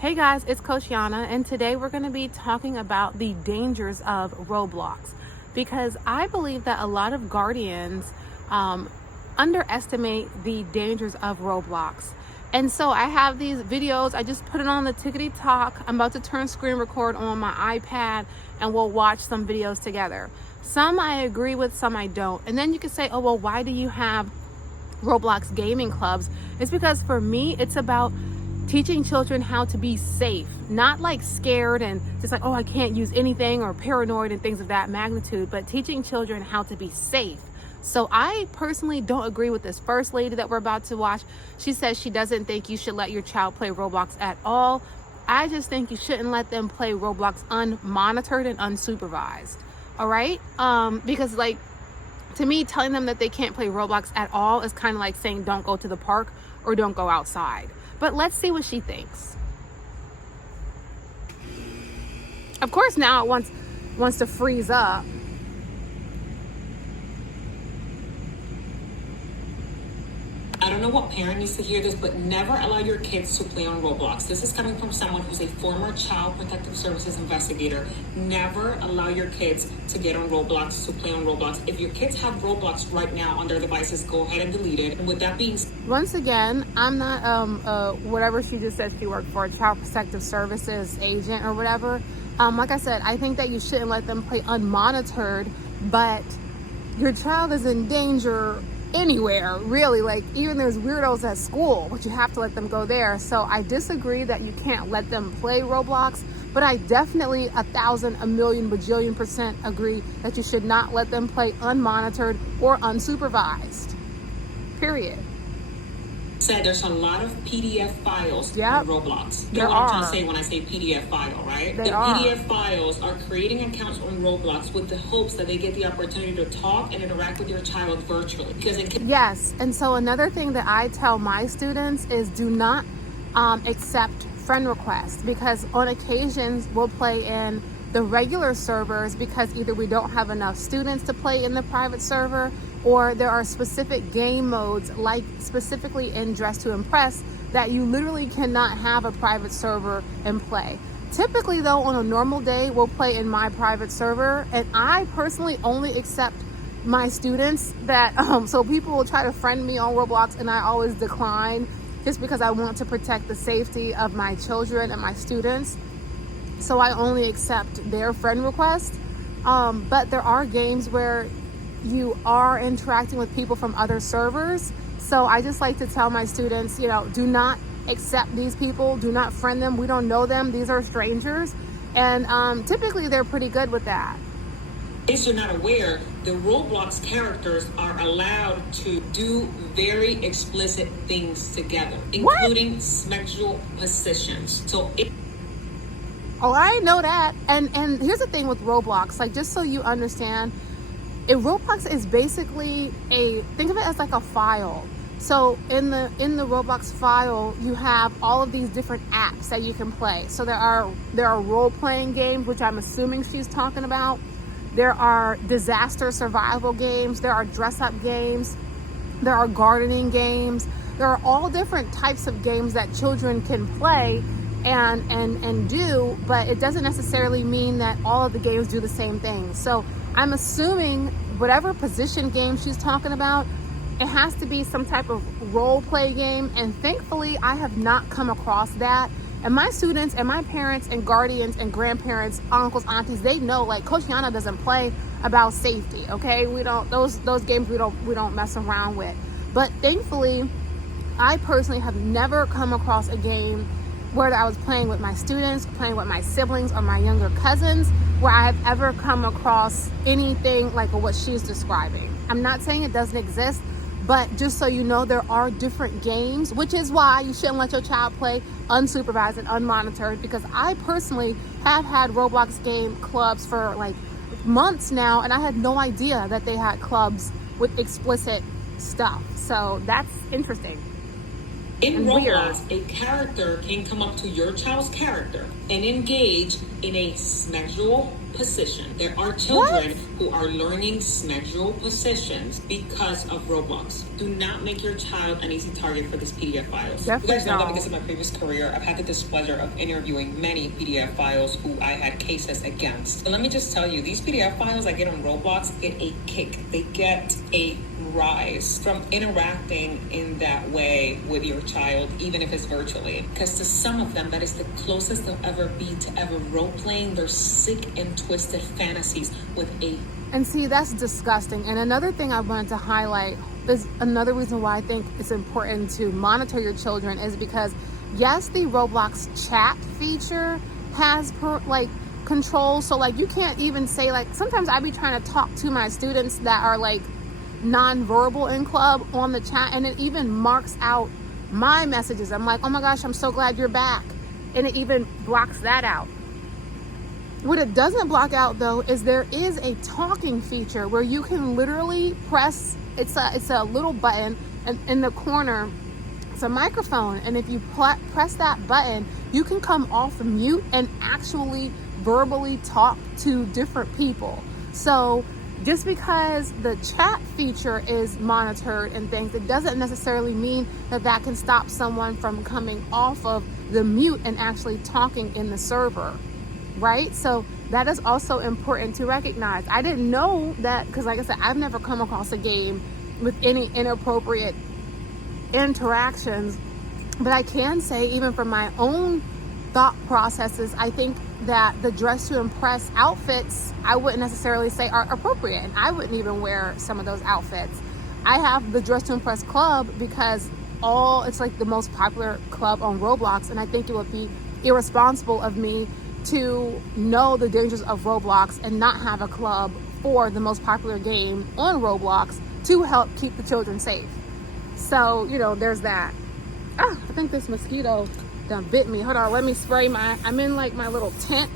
Hey guys, it's Coach Yana, and today we're going to be talking about the dangers of Roblox, because I believe that a lot of guardians underestimate the dangers of Roblox. And so I have these videos. I just put it on the tickety talk. I'm about to turn screen record on my iPad and we'll watch some videos together. Some I agree with, some I don't. And then you could say, oh, well, why do you have Roblox Gaming Clubs? It's because for me, it's about teaching children how to be safe, not like scared and just like, oh, I can't use anything, or paranoid and things of that magnitude, but teaching children how to be safe. So I personally don't agree with this first lady that we're about to watch. She says she doesn't think you should let your child play Roblox at all. I just think you shouldn't let them play Roblox unmonitored and unsupervised. All right? Because like, to me, telling them that they can't play Roblox at all is kind of like saying don't go to the park or don't go outside. But let's see what she thinks. Of course, now it wants to freeze up. I don't know what parent needs to hear this, but never allow your kids to play on Roblox. This is coming from someone who's a former Child Protective Services investigator. Never allow your kids to get on Roblox, to play on Roblox. If your kids have Roblox right now on their devices, go ahead and delete it. And with that being said, once again, I'm not whatever she just said she worked for, a Child Protective Services agent or whatever. Like I said, I think that you shouldn't let them play unmonitored, but your child is in danger anywhere, really. Like, even there's weirdos at school, but you have to let them go there. So I disagree that you can't let them play Roblox, but I definitely 1,000, a million, bajillion % agree that you should not let them play unmonitored or unsupervised, period. said there's a lot of PDF files Yep. on Roblox. There What I'm trying are. to say when I say PDF file, right? They The are. PDF files are creating accounts on Roblox with the hopes that they get the opportunity to talk and interact with your child virtually. Because it can Yes, and so another thing that I tell my students is do not accept friend requests, because on occasions we'll play in the regular servers because either we don't have enough students to play in the private server, or there are specific game modes, like specifically in Dress to Impress, that you literally cannot have a private server and play. Typically though, on a normal day, we'll play in my private server, and I personally only accept my students that, so people will try to friend me on Roblox and I always decline, just because I want to protect the safety of my children and my students. So I only accept their friend requests. But there are games where you are interacting with people from other servers. So I just like to tell my students, do not accept these people, do not friend them. We don't know them. These are strangers. And typically they're pretty good with that. In case you're not aware, the Roblox characters are allowed to do very explicit things together, including sexual positions. So Oh, I know that. And here's the thing with Roblox, like, just so you understand, Roblox is basically think of it as like a file. So in the Roblox file, you have all of these different apps that you can play. So there are role-playing games, which I'm assuming she's talking about. There are disaster survival games. There are dress-up games. There are gardening games. There are all different types of games that children can play and do, but it doesn't necessarily mean that all of the games do the same thing. So I'm assuming whatever position game she's talking about, it has to be some type of role play game, and thankfully I have not come across that. And my students and my parents and guardians and grandparents, uncles, aunties, they know, like, Coach Yana doesn't play about safety, okay? We don't, those games we don't mess around with. But thankfully, I personally have never come across a game where I was playing with my students, playing with my siblings or my younger cousins, where I have ever come across anything like what she's describing. I'm not saying it doesn't exist, but just so you know, there are different games, which is why you shouldn't let your child play unsupervised and unmonitored, because I personally have had Roblox game clubs for like months now, and I had no idea that they had clubs with explicit stuff. So that's interesting. in Roblox, a character can come up to your child's character and engage in a sexual position. There are children who are learning schedule positions because of Roblox. Do not make your child an easy target for these PDF files. Definitely You guys know that don't. because of my previous career, I've had the displeasure of interviewing many PDF files who I had cases against. But let me just tell you, these PDF files I get on Roblox get a kick. They get a rise from interacting in that way with your child, even if it's virtually. Because to some of them, that is the closest they'll ever be to ever role-playing their sick and twisted fantasies with a... And see, that's disgusting. And another thing I wanted to highlight is another reason why I think it's important to monitor your children is because, yes, the Roblox chat feature has control. So like you can't even say, like, sometimes I be trying to talk to my students that are like non-verbal in club on the chat, and it even marks out my messages. I'm like, oh my gosh, I'm so glad you're back. And it even blocks that out. What it doesn't block out though is there is a talking feature where you can literally press, it's a little button, and in the corner it's a microphone, and if you press that button, you can come off mute and actually verbally talk to different people. So just because the chat feature is monitored and things, it doesn't necessarily mean that that can stop someone from coming off of the mute and actually talking in the server, right? So that is also important to recognize. I didn't know that because, like I said, I've never come across a game with any inappropriate interactions, but I can say, even from my own thought processes, I think that the dress to impress outfits, I wouldn't necessarily say are appropriate, and I wouldn't even wear some of those outfits. I have the dress to impress club because it's like the most popular club on Roblox, and I think it would be irresponsible of me to know the dangers of Roblox and not have a club for the most popular game on Roblox to help keep the children safe. So, there's that. I think this mosquito done bit me. Hold on, let me spray I'm in like my little tent.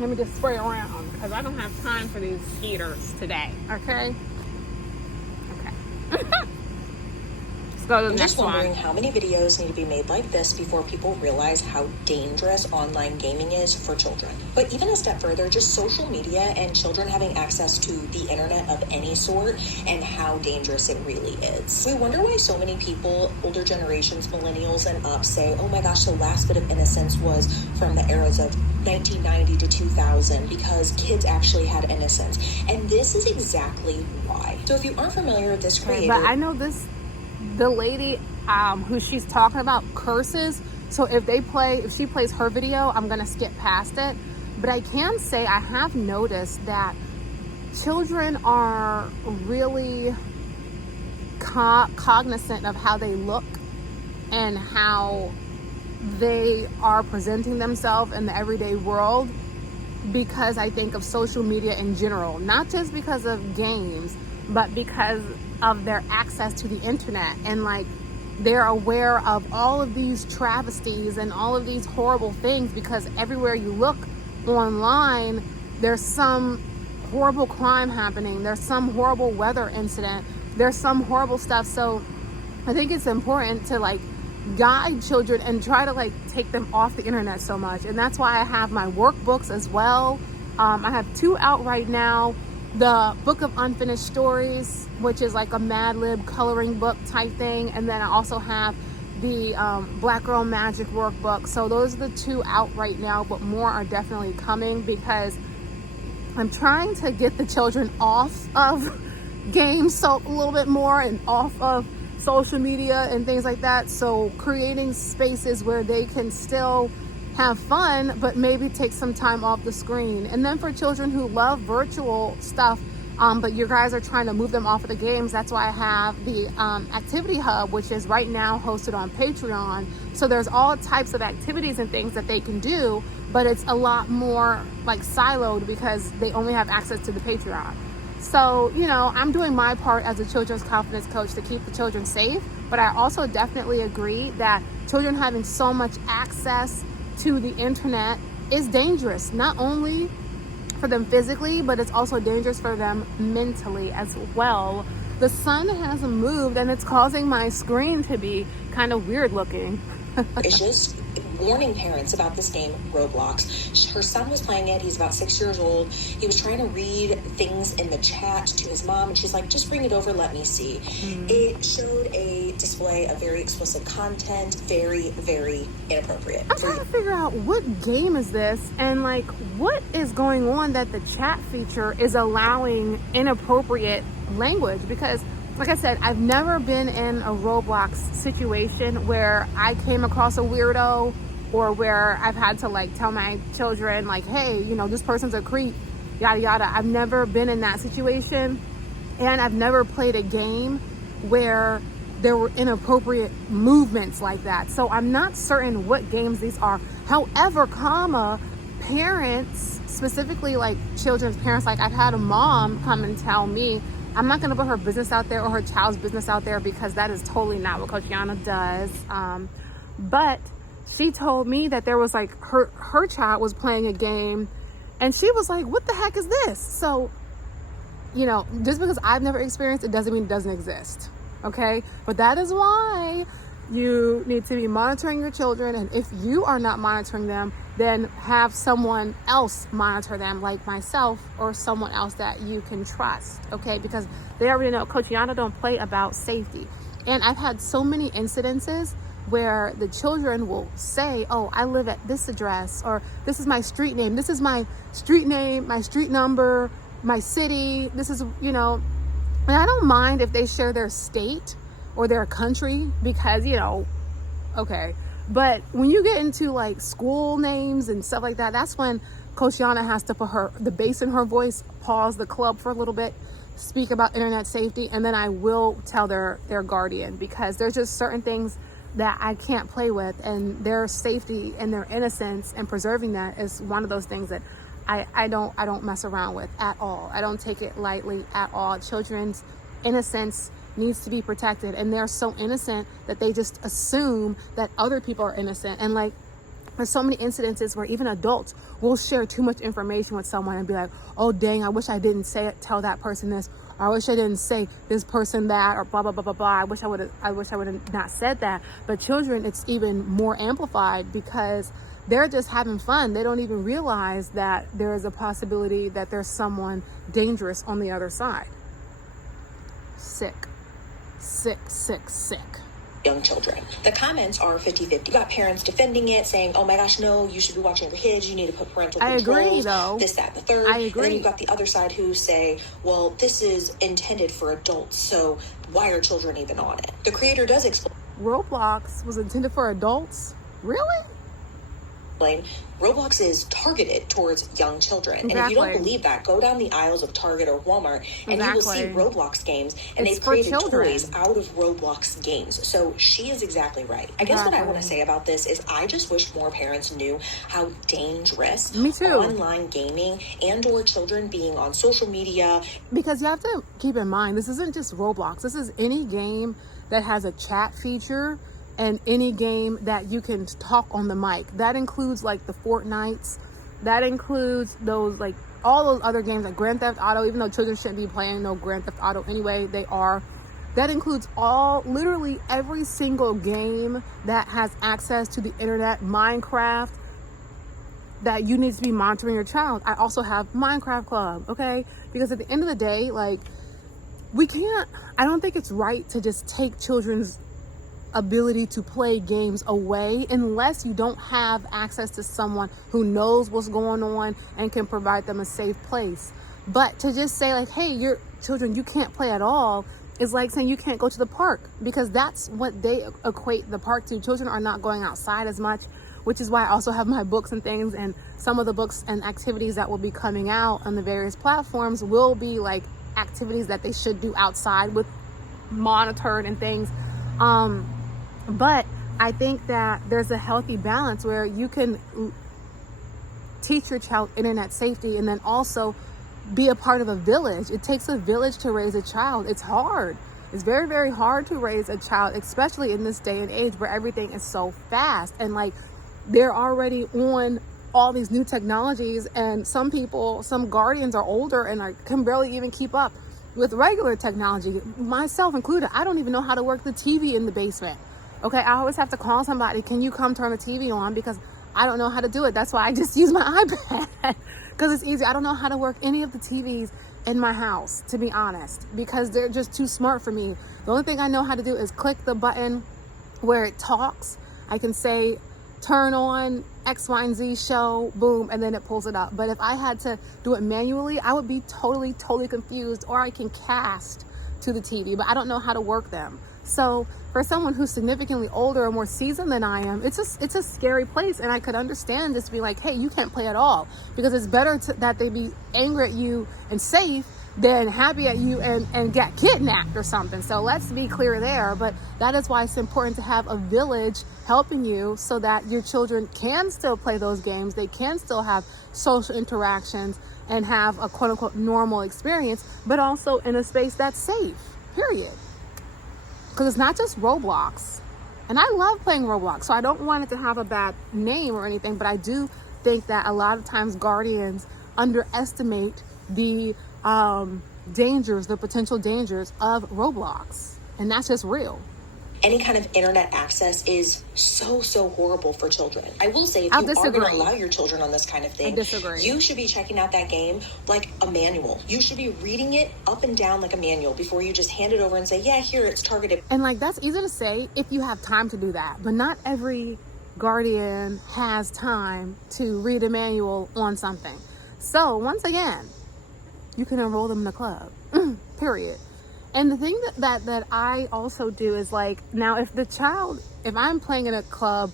Let me just spray around because I don't have time for these heaters today. Okay. Let's go to the I'm next just wondering one. how many videos need to be made like this before people realize how dangerous online gaming is for children. But even a step further, just social media and children having access to the internet of any sort and how dangerous it really is. We wonder why so many people, older generations, millennials and up, say, oh my gosh, the last bit of innocence was from the eras of 1990 to 2000 because kids actually had innocence. And this is exactly why. So if you aren't familiar with this creator... But I know the lady who she's talking about curses, so if she plays her video, I'm gonna skip past it. But I can say I have noticed that children are really cognizant of how they look and how they are presenting themselves in the everyday world, because I think of social media in general, not just because of games, but because of their access to the internet, and like they're aware of all of these travesties and all of these horrible things, because everywhere you look online there's some horrible crime happening, there's some horrible weather incident, there's some horrible stuff. So I think it's important to like guide children and try to like take them off the internet so much. And that's why I have my workbooks as well. I have 2 out right now. The Book of Unfinished Stories, which is like a Mad Lib coloring book type thing. And then I also have the Black Girl Magic workbook. So those are the 2 out right now, but more are definitely coming because I'm trying to get the children off of games so a little bit more and off of social media and things like that. So creating spaces where they can still have fun, but maybe take some time off the screen. And then for children who love virtual stuff, but you guys are trying to move them off of the games, that's why I have the Activity Hub, which is right now hosted on Patreon. So there's all types of activities and things that they can do, but it's a lot more like siloed because they only have access to the Patreon. So, I'm doing my part as a children's confidence coach to keep the children safe, but I also definitely agree that children having so much access to the internet is dangerous, not only for them physically, but it's also dangerous for them mentally as well. The sun hasn't moved and it's causing my screen to be kind of weird looking. It's just warning parents about this game, Roblox. Her son was playing it. He's about 6 years old. He was trying to read things in the chat to his mom, and she's like, just bring it over, let me see. It showed a display of very explicit content, very, very inappropriate. I'm trying to figure out what game is this, and like what is going on that the chat feature is allowing inappropriate language, because like I said, I've never been in a Roblox situation where I came across a weirdo, or where I've had to like tell my children like, hey, you know, this person's a creep, yada yada. I've never been in that situation, and I've never played a game where there were inappropriate movements like that. So I'm not certain what games these are. However, parents, specifically like children's parents, like I've had a mom come and tell me, I'm not going to put her business out there or her child's business out there, because that is totally not what Coach Yana does. But she told me that there was like her child was playing a game, and she was like, what the heck is this? So, you know, just because I've never experienced it doesn't mean it doesn't exist. Okay. But that is why you need to be monitoring your children. And if you are not monitoring them, then have someone else monitor them, like myself or someone else that you can trust. Okay. Because they already know Coach Yana don't play about safety. And I've had so many incidences where the children will say, oh, I live at this address, or this is my street name. This is my street name, my street number, my city. This is, you know, and I don't mind if they share their state or their country, because, you know, okay. But when you get into like school names and stuff like that, that's when Coach Yana has to put the bass in her voice, pause the club for a little bit, speak about internet safety, and then I will tell their guardian, because there's just certain things that I can't play with, and their safety and their innocence and preserving that is one of those things that I don't mess around with at all. I don't take it lightly at all. Children's innocence needs to be protected, and they're so innocent that they just assume that other people are innocent. And like, there's so many incidences where even adults will share too much information with someone and be like, oh dang, I wish I didn't tell that person this, or I wish I didn't say this person that, or blah blah blah blah blah. I wish I would have not said that. But children, it's even more amplified, because they're just having fun. They don't even realize that there is a possibility that there's someone dangerous on the other side. Sick. Young children. The comments are 50-50. You got parents defending it, saying, oh my gosh, no, you should be watching your kids, you need to put parental controls. I agree, though. This, that, the third. I agree. And then you've got the other side who say, well, this is intended for adults, so why are children even on it? The creator does explain. Roblox was intended for adults? Really? Roblox is targeted towards young children. Exactly. And if you don't believe that, go down the aisles of Target or Walmart and you will see Roblox games, and they've created toys out of Roblox games. So she is exactly right. I guess what I want to say about this is I just wish more parents knew how dangerous online gaming and or children being on social media. Because you have to keep in mind, this isn't just Roblox. This is any game that has a chat feature, and any game that you can talk on the mic. That includes like the Fortnites. That includes those, like all those other games like Grand Theft Auto, even though children shouldn't be playing no Grand Theft Auto anyway, they are. That includes literally every single game that has access to the internet, Minecraft, that you need to be monitoring your child. I also have Minecraft Club, okay? Because at the end of the day, like, I don't think it's right to just take children's ability to play games away unless you don't have access to someone who knows what's going on and can provide them a safe place. But to just say like, hey, your children, you can't play at all, is like saying you can't go to the park, because that's what they equate the park to. Children are not going outside as much, which is why I also have my books and things, and some of the books and activities that will be coming out on the various platforms will be like activities that they should do outside with monitored and things. But I think that there's a healthy balance where you can teach your child internet safety and then also be a part of a village. It takes a village to raise a child. It's hard. It's very, very hard to raise a child, especially in this day and age where everything is so fast. And like, they're already on all these new technologies, and some guardians are older and can barely even keep up with regular technology, myself included. I don't even know how to work the TV in the basement. Okay, I always have to call somebody, can you come turn the TV on? Because I don't know how to do it. That's why I just use my iPad because it's easy. I don't know how to work any of the TVs in my house, to be honest, because they're just too smart for me. The only thing I know how to do is click the button where it talks. I can say, turn on X, Y, and Z show, boom, and then it pulls it up. But if I had to do it manually, I would be totally confused. Or I can cast to the TV, but I don't know how to work them. So for someone who's significantly older or more seasoned than I am, it's a scary place. And I could understand just be like, hey, you can't play at all, because it's better that they be angry at you and safe than happy at you and get kidnapped or something. So let's be clear there. But that is why it's important to have a village helping you so that your children can still play those games. They can still have social interactions and have a quote unquote normal experience, but also in a space that's safe, period. Because it's not just Roblox. And I love playing Roblox, so I don't want it to have a bad name or anything, but I do think that a lot of times guardians underestimate the dangers, the potential dangers of Roblox. And that's just real. Any kind of internet access is so horrible for children. I will say, if I'll you disagree. are going to allow your children on this kind of thing, I disagree. you should be checking out that game like a manual. You should be reading it up and down like a manual before you just hand it over and say, yeah, here, it's targeted. And like, that's easy to say if you have time to do that, but not every guardian has time to read a manual on something. So once again, you can enroll them in the club, period. And the thing that I also do is like, now if I'm playing in a club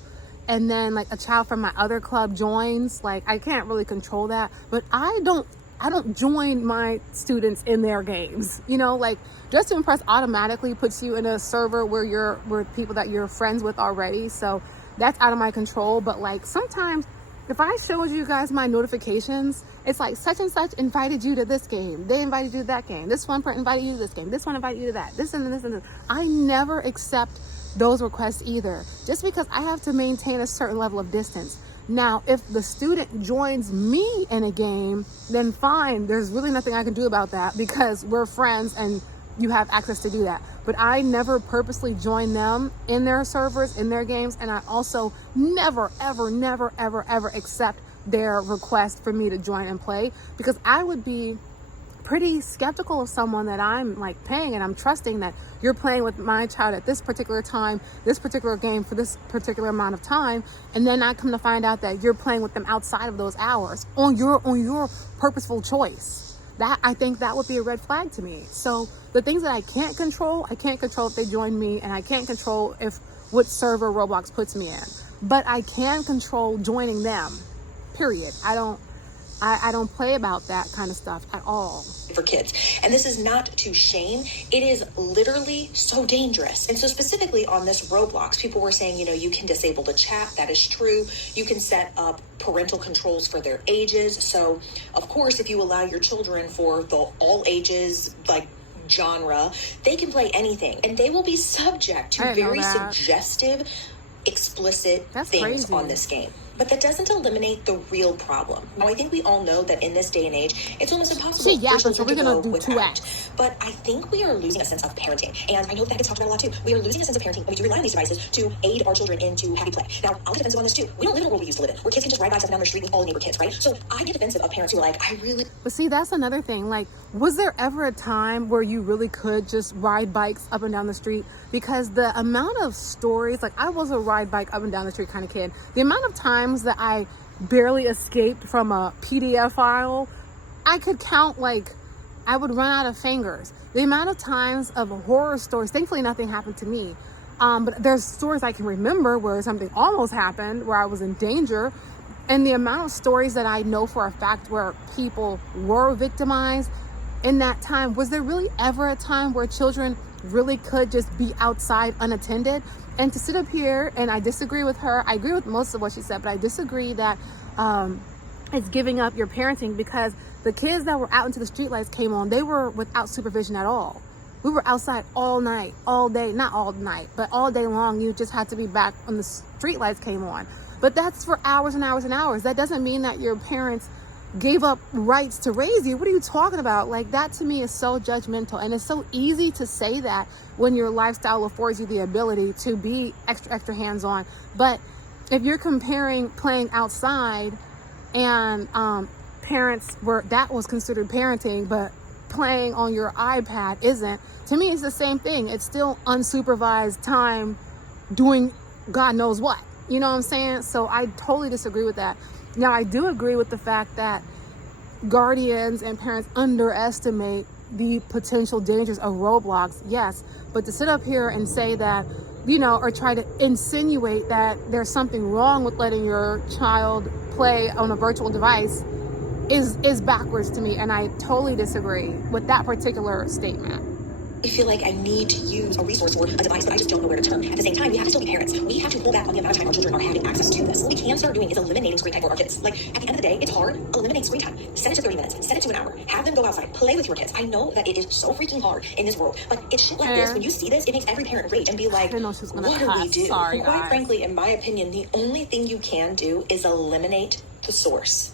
and then like a child from my other club joins, like I can't really control that, but I don't join my students in their games, you know, like Dress to Impress automatically puts you in a server where people that you're friends with already. So that's out of my control. But like sometimes if I showed you guys my notifications, it's like such and such invited you to this game. They invited you to that game. This one invited you to this game. This one invited you to that. This and this and this. I never accept those requests either, just because I have to maintain a certain level of distance. Now, if the student joins me in a game, then fine. There's really nothing I can do about that because we're friends and you have access to do that. But I never purposely join them in their servers, in their games. And I also never, ever accept their request for me to join and play, because I would be pretty skeptical of someone that I'm like paying and I'm trusting that you're playing with my child at this particular time, this particular game for this particular amount of time, and then I come to find out that you're playing with them outside of those hours on your purposeful choice. That, I think that would be a red flag to me. So the things that I can't control if they join me, and I can't control what server Roblox puts me in, but I can control joining them, period. I don't play about that kind of stuff at all. For kids. And this is not to shame. It is literally so dangerous. And so specifically on this Roblox, people were saying, you can disable the chat. That is true. You can set up parental controls for their ages. So of course, if you allow your children for the all ages, like genre, they can play anything, and they will be subject to very suggestive, explicit things on this game. But that doesn't eliminate the real problem. Now, I think we all know that in this day and age, it's almost impossible for children to go without. But I think we are losing a sense of parenting. And I know that gets talked about a lot too. We are losing a sense of parenting when we do rely on these devices to aid our children into happy play. Now, I'll get defensive on this too. We don't live in a world we used to live in, where kids can just ride bikes up and down the street with all the neighbor kids, right? So I get defensive of parents who are like, But see, that's another thing. Like, was there ever a time where you really could just ride bikes up and down the street? Because the amount of stories, like I was a ride bike up and down the street kind of kid. The amount of times that I barely escaped from a PDF file, I could count, like I would run out of fingers. The amount of times of horror stories, thankfully nothing happened to me. But there's stories I can remember where something almost happened, where I was in danger. And the amount of stories that I know for a fact where people were victimized in that time, was there really ever a time where children really could just be outside unattended? And to sit up here, and I disagree with her, I agree with most of what she said, but I disagree that it's giving up your parenting, because the kids that were out into the streetlights came on, they were without supervision at all. We were outside all night, all day, not all night, but all day long. You just had to be back when the streetlights came on. But that's for hours and hours and hours. That doesn't mean that your parents gave up rights to raise you. What are you talking about? Like, that to me is so judgmental. And it's so easy to say that when your lifestyle affords you the ability to be extra hands-on. But if you're comparing playing outside and parents were, that was considered parenting, but playing on your iPad isn't, to me it's the same thing. It's still unsupervised time doing God knows what. You know what I'm saying? So I totally disagree with that. Now, I do agree with the fact that guardians and parents underestimate the potential dangers of Roblox, yes. But to sit up here and say that, you know, or try to insinuate that there's something wrong with letting your child play on a virtual device is backwards to me. And I totally disagree with that particular statement. I feel like I need to use a resource or a device, but I just don't know where to turn. At the same time, we have to still be parents. We have to pull back on the amount of time our children are having access to this. What we can start doing is eliminating screen time for our kids. Like, at the end of the day, it's hard. Eliminate screen time. Set it to 30 minutes. Set it to an hour. Have them go outside. Play with your kids. I know that it is so freaking hard in this world, but it's shit like this. When you see this, it makes every parent rage and be like, what do we do? Sorry, Quite frankly, in my opinion, the only thing you can do is eliminate the source.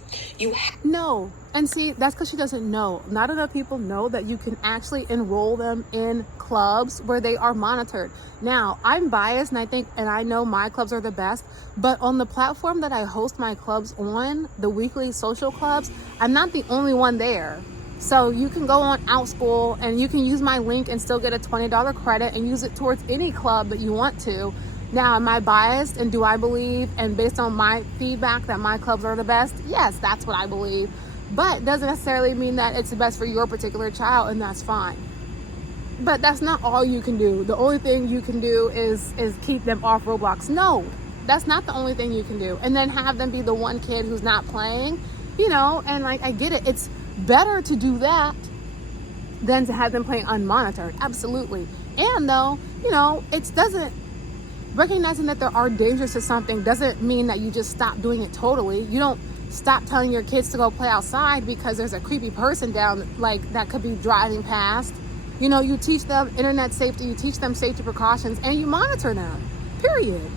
No. And see, that's because she doesn't know. Not enough people know that you can actually enroll them in clubs where they are monitored. Now, I'm biased and I know my clubs are the best, but on the platform that I host my clubs on, the weekly social clubs, I'm not the only one there. So you can go on OutSchool and you can use my link and still get a $20 credit and use it towards any club that you want to. Now, am I biased, and do I believe, and based on my feedback, that my clubs are the best? Yes, that's what I believe. But it doesn't necessarily mean that it's the best for your particular child, and that's fine. But that's not all you can do. The only thing you can do is keep them off Roblox. No, that's not the only thing you can do. And then have them be the one kid who's not playing, you know, and like, I get it. It's better to do that than to have them playing unmonitored. Absolutely. And though, you know, recognizing that there are dangers to something doesn't mean that you just stop doing it totally. You don't stop telling your kids to go play outside because there's a creepy person down, like, that could be driving past. You know, you teach them internet safety, you teach them safety precautions, and you monitor them, period.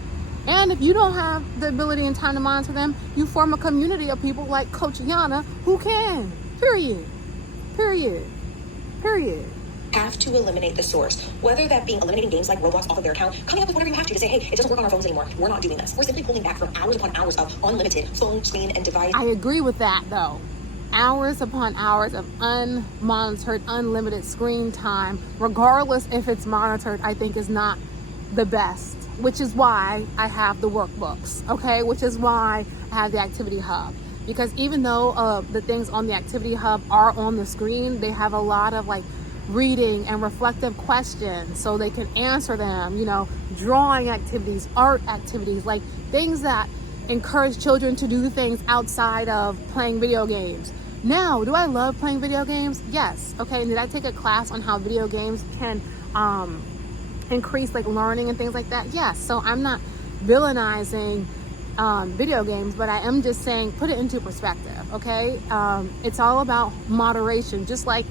And if you don't have the ability and time to monitor them, you form a community of people like Coach Yana who can, period. Have to eliminate the source, whether that being eliminating games like Roblox off of their account, coming up with whatever you have to say, hey, it doesn't work on our phones anymore, we're not doing this. We're simply pulling back from hours upon hours of unlimited phone, screen, and device. I agree with that, though. Hours upon hours of unmonitored, unlimited screen time, regardless if it's monitored, I think is not the best, which is why I have the workbooks, okay? Which is why I have the Activity Hub. Because even though the things on the Activity Hub are on the screen, they have a lot of, like, reading and reflective questions so they can answer them, you know, drawing activities, art activities, like things that encourage children to do things outside of playing video games. Now, do I love playing video games? Yes. Okay. And did I take a class on how video games can increase, like, learning and things like that? Yes. So I'm not villainizing video games, but I am just saying, put it into perspective. Okay. It's all about moderation, just like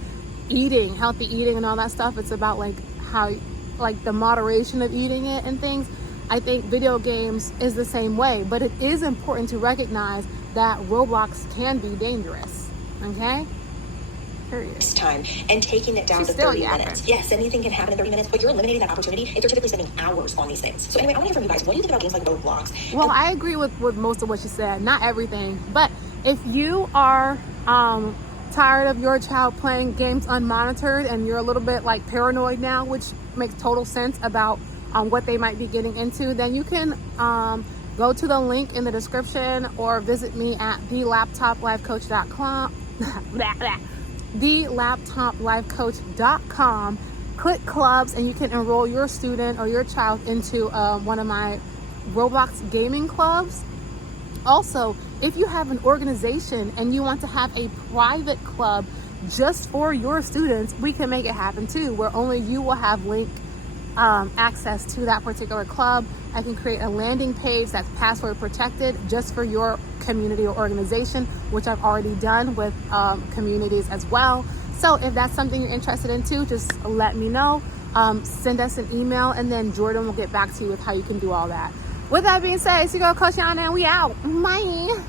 eating, healthy eating and all that stuff. It's about, like, how, like, the moderation of eating it and things. I think video games is the same way, but it is important to recognize that Roblox can be dangerous. Okay? Period. Time and taking it down to 30 minutes. Yes, anything can happen in 30 minutes, but you're eliminating that opportunity if they're typically spending hours on these things. So anyway, I want to hear from you guys. What do you think about games like Roblox? Well, I agree with most of what you said. Not everything, but if you are tired of your child playing games unmonitored and you're a little bit, like, paranoid now, which makes total sense about what they might be getting into, then you can go to the link in the description or visit me at thelaptoplifecoach.com thelaptoplifecoach.com. Click clubs and you can enroll your student or your child into one of my Roblox Gaming Clubs. Also, if you have an organization and you want to have a private club just for your students, we can make it happen too, where only you will have link access to that particular club. I can create a landing page that's password protected just for your community or organization, which I've already done with communities as well. So if that's something you're interested in too, just let me know. Send us an email and then Jordan will get back to you with how you can do all that. With that being said, it's your girl Coach Yana and we out. Bye.